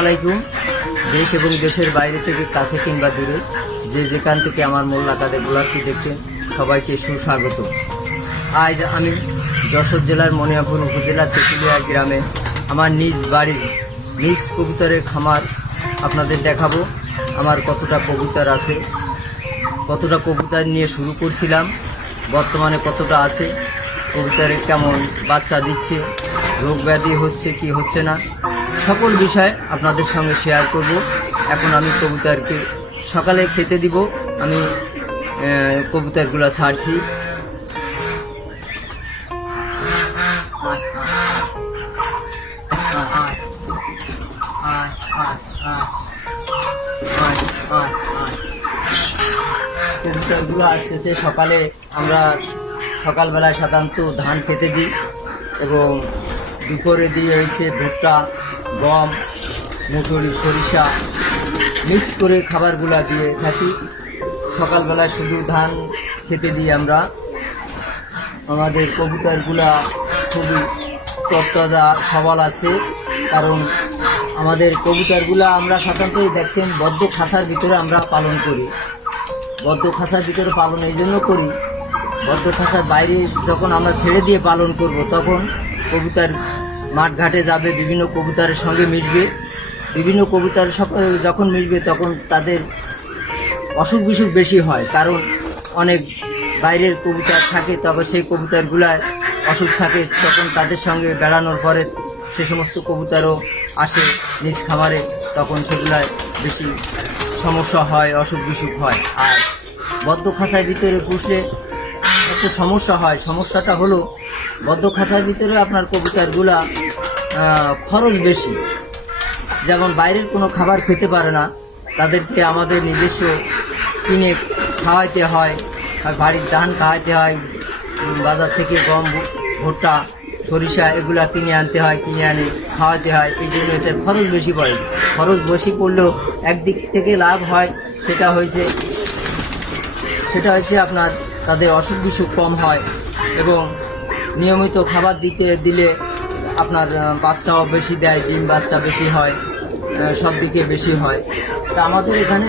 আলাইকুম। দেশ এবং দেশের বাইরে থেকে কাছে কিংবা দূরে যে যেখান থেকে আমার মূল এলাকাদের ব্লগটি দেখছেন সবাইকে সুস্বাগত। আজ আমি যশোর জেলার মনিয়াপুর উপজেলার তেঁতুলিয়া গ্রামে আমার নিজ বাড়ির নিজ কবুতরের খামার আপনাদের দেখাবো। আমার কতটা কবুতর আছে, কতটা কবুতর নিয়ে শুরু করছিলাম, বর্তমানে কতটা আছে, কবুতরে কেমন বাচ্চা দিচ্ছে, রোগ ব্যাধি হচ্ছে কি হচ্ছে না, সকল বিষয় আপনাদের সঙ্গে শেয়ার করব। এখন আমি কবুতরকে সকালে খেতে দিব। আমি কবুতরগুলো ছাড়ছি। কবুতরগুলো আসতেছে সকালে। আমরা সকালবেলায় সাধারণত ধান খেতে দিই এবং দুপুরে দিয়ে হয়েছে ভুট্টা, গম, মুসুরি, সরিষা মিক্স করে খাবারগুলা দিয়ে থাকি। সকালবেলায় শুধু ধান খেতে দিই আমরা। আমাদের কবুতরগুলা খুবই তরতাজা সবল আছে, কারণ আমাদের কবুতরগুলা আমরা সাধারণত দেখতেন বদ্ধ খাঁচার ভিতরে আমরা পালন করি। বদ্ধ খাঁচার ভিতরে পালন এই জন্য করি, বদ্ধ খাঁচার বাইরে যখন আমরা ছেড়ে দিয়ে পালন করব তখন কবুতর মাঠ ঘাটে যাবে, বিভিন্ন কবুতরের সঙ্গে মিশবে। বিভিন্ন কবুতরের যখন মিশবে তখন তাদের অসুখ বিসুখ বেশি হয়, কারণ অনেক বাইরের কবুতর থাকে, তবে সেই কবুতরগুলায় অসুখ থাকে। তখন তাদের সঙ্গে বেড়ানোর পরে সে সমস্ত কবুতরও আসে নিজ খামারে, তখন সেগুলায় বেশি সমস্যা হয়, অসুখ বিসুখ হয়। আর বদ্ধ খাঁচার ভিতরে পুষলে একটা সমস্যা হয়। সমস্যাটা হলো বদ্ধ খাঁচার ভিতরে আপনার কবুতরগুলা খরচ বেশি। যেমন বাইরের কোনো খাবার খেতে পারে না, তাদেরকে আমাদের নিজস্ব কিনে খাওয়াইতে হয়, বাড়ির ধান খাওয়াইতে হয়, বাজার থেকে গম, ভুট্টা, সরিষা এগুলা কিনে আনতে হয়, কিনে আনে খাওয়াতে হয়। এই জন্য এটার খরচ বেশি পড়ে। খরচ বেশি পড়লেও একদিক থেকে লাভ হয়, সেটা হয়েছে আপনার তাদের অসুখ বিসুখ কম হয় এবং নিয়মিত খাবার দিলে আপনার বাচ্চাও বেশি দেয়, ডিম বাচ্চা বেশি হয়, সব দিকে বেশি হয়। তা আমাদের এখানে